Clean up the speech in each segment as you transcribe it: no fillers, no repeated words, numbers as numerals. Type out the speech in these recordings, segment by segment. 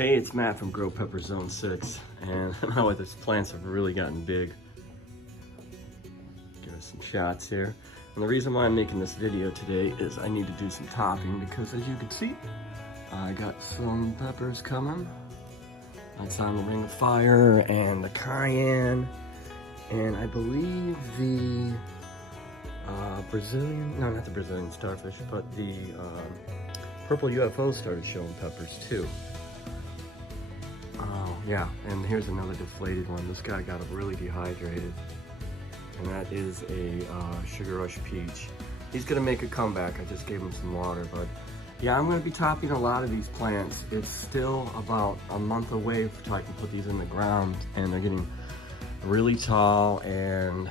Hey, it's Matt from Growpeppers Zone 6, and now these plants have really gotten big. Give us some shots here. And the reason why I'm making this video today is I need to do some topping because, as you can see, I got some peppers coming. That's on the Ring of Fire and the cayenne, and I believe the not the Brazilian starfish, but the purple UFO started showing peppers too. Yeah, and here's another deflated one. This guy got really dehydrated, and that is a Sugar Rush Peach. He's gonna make a comeback. I just gave him some water, but yeah, I'm gonna be topping a lot of these plants. It's still about a month away until I can put these in the ground, and they're getting really tall, and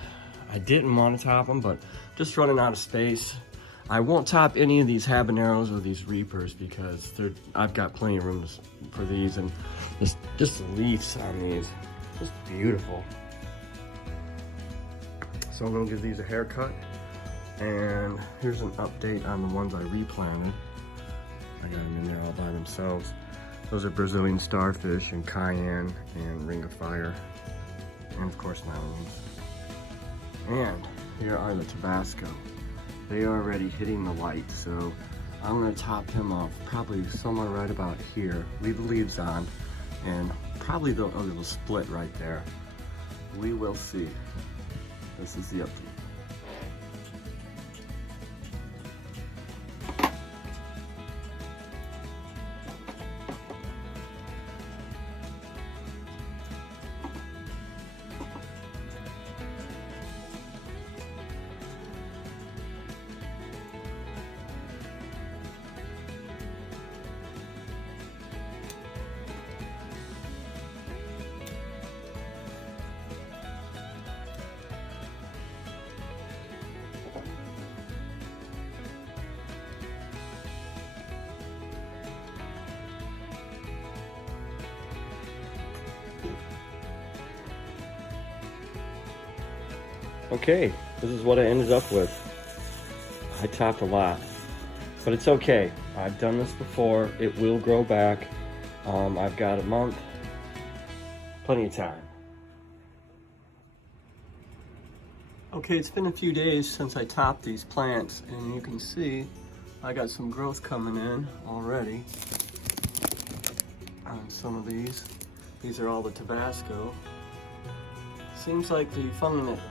I didn't want to top them, but just running out of space. I won't top any of these habaneros or these reapers because I've got plenty of room for these, and just the leaves on these, just beautiful. So I'm gonna give these a haircut, and here's an update on the ones I replanted. I got them in there all by themselves. Those are Brazilian starfish and cayenne and Ring of Fire, and of course my onions. And here are the Tabasco. They are already hitting the light, so I'm gonna top him off probably somewhere right about here. Leave the leaves on, and probably they'll split right there. We will see. This is the update. Okay, this is what I ended up with. I topped a lot, but it's okay. I've done this before. It will grow back. I've got a month, plenty of time. Okay, it's been a few days since I topped these plants, and you can see I got some growth coming in already on some of these. These are all the Tabasco. Seems like the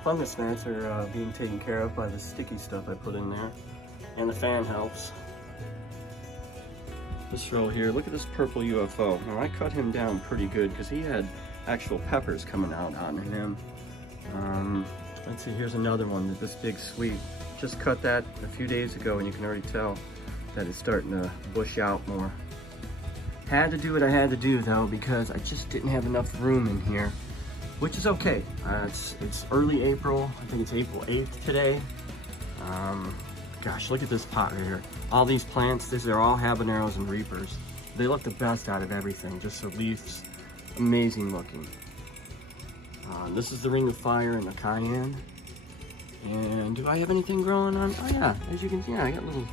fungus gnats are being taken care of by the sticky stuff I put in there, and the fan helps. This row here, look at this purple UFO. Now I cut him down pretty good because he had actual peppers coming out on him. Let's see, here's another one, this big sweet. Just cut that a few days ago, and you can already tell that it's starting to bush out more. Had to do what I had to do though, because I just didn't have enough room in here. Which is okay. It's early April. I think it's April 8th today. Gosh, look at this pot right here. All these plants, these are all habaneros and reapers. They look the best out of everything. Just the leaves, amazing looking. This is the Ring of Fire and the cayenne. And do I have anything growing on? Oh yeah, as you can see, I got little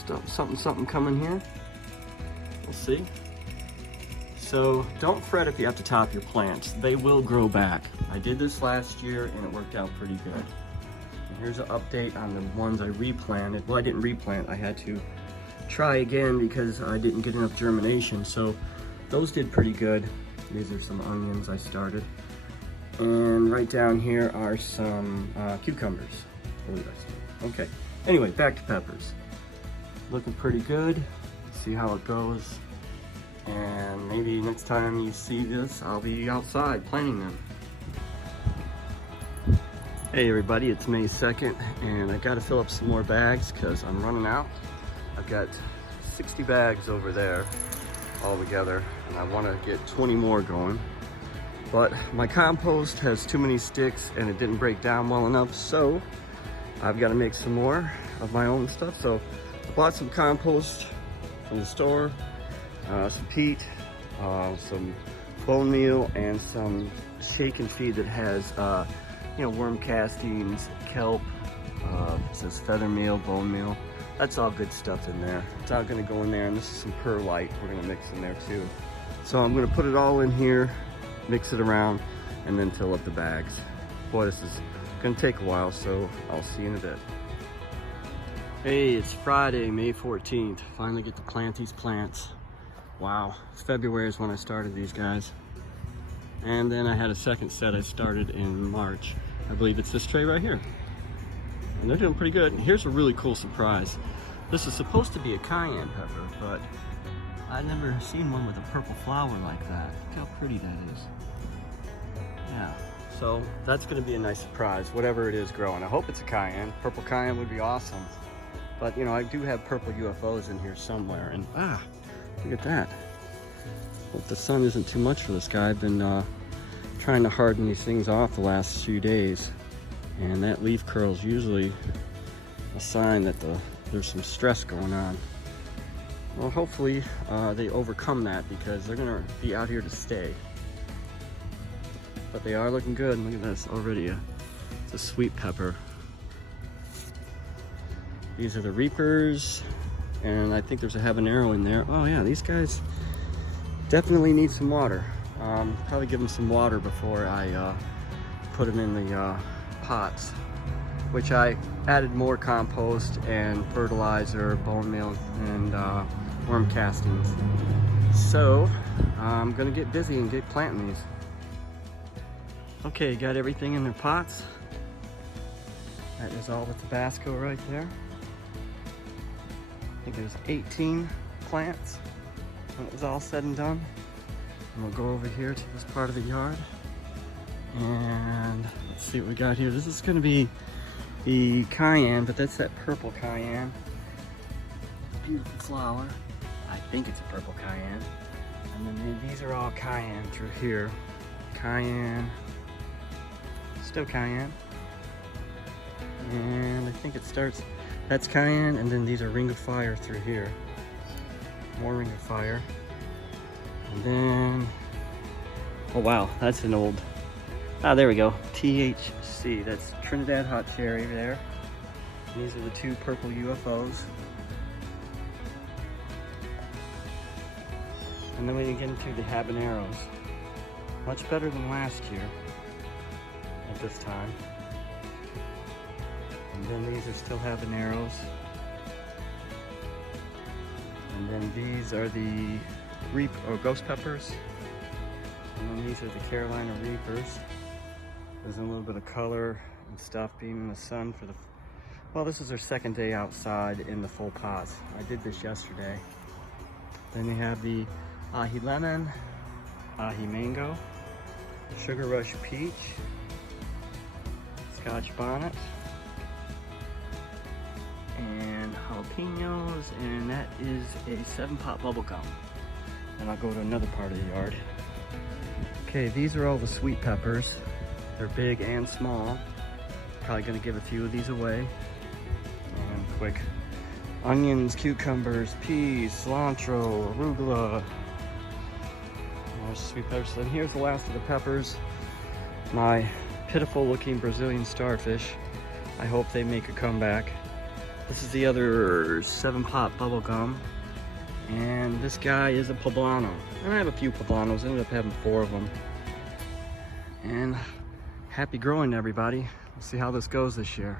stuff, something coming here. We'll see. So don't fret if you have to top your plants. They will grow back. I did this last year and it worked out pretty good. And here's an update on the ones I replanted. Well, I didn't replant. I had to try again because I didn't get enough germination. So those did pretty good. These are some onions I started. And right down here are some cucumbers. I believe I said. Okay. Anyway, back to peppers. Looking pretty good. Let's see how it goes. And maybe next time you see this, I'll be outside planting them. Hey everybody, it's May 2nd, and I gotta fill up some more bags because I'm running out. I've got 60 bags over there all together, and I wanna get 20 more going. But my compost has too many sticks and it didn't break down well enough, so I've gotta make some more of my own stuff. So I bought some compost from the store. Some peat, some bone meal, and some shake and feed that has, worm castings, kelp, it says feather meal, bone meal, That's all good stuff in there. It's all gonna go in there, and this is some perlite we're gonna mix in there too. So I'm gonna put it all in here, mix it around, and then fill up the bags. Boy, this is gonna take a while, so I'll see you in a bit. Hey, it's Friday, May 14th. Finally get to plant these plants. Wow, February is when I started these guys. And then I had a second set I started in March. I believe it's this tray right here. And they're doing pretty good. And here's a really cool surprise. This is supposed to be a cayenne pepper, but I've never seen one with a purple flower like that. Look how pretty that is. Yeah, so that's gonna be a nice surprise, whatever it is growing. I hope it's a cayenne. Purple cayenne would be awesome. But you know, I do have purple UFOs in here somewhere, and look at that. Hope the sun isn't too much for this guy. I've been trying to harden these things off the last few days, and that leaf curl is usually a sign that there's some stress going on. Well, hopefully they overcome that, because they're gonna be out here to stay. But they are looking good. Look at this already. It's a sweet pepper. These are the Reapers, and I think there's a habanero in there. Oh yeah, these guys definitely need some water. Probably give them some water before I put them in the pots, which I added more compost and fertilizer, bone meal, and worm castings. So I'm gonna get busy and get planting these. Okay, got everything in their pots. That is all the Tabasco right there. I think there's 18 plants when it was all said and done. And we'll go over here to this part of the yard. And let's see what we got here. This is gonna be the cayenne, but that's that purple cayenne. Beautiful flower. I think it's a purple cayenne. And then these are all cayenne through here. Cayenne, still cayenne. And I think it starts, that's cayenne, and then these are ring of fire through here. More ring of fire. And then, oh wow, that's an old, there we go, THC. That's Trinidad Hot Cherry there. And these are the two purple UFOs. And then we get into the habaneros. Much better than last year at this time. And then these are still habaneros. And then these are the ghost peppers. And then these are the Carolina Reapers. There's a little bit of color and stuff being in the sun for the, well, this is our second day outside in the full pots. I did this yesterday. Then you have the ahi lemon, ahi mango, sugar rush peach, scotch bonnet, and jalapenos, and that is a 7-pot bubble gum. And I'll go to another part of the yard. Okay, these are all the sweet peppers. They're big and small. Probably gonna give a few of these away. And quick. Onions, cucumbers, peas, cilantro, arugula. More sweet peppers. And here's the last of the peppers. My pitiful looking Brazilian starfish. I hope they make a comeback. This is the other 7-pot bubble gum. And this guy is a poblano. And I have a few poblanos. I ended up having 4 of them. And happy growing, everybody. We'll see how this goes this year.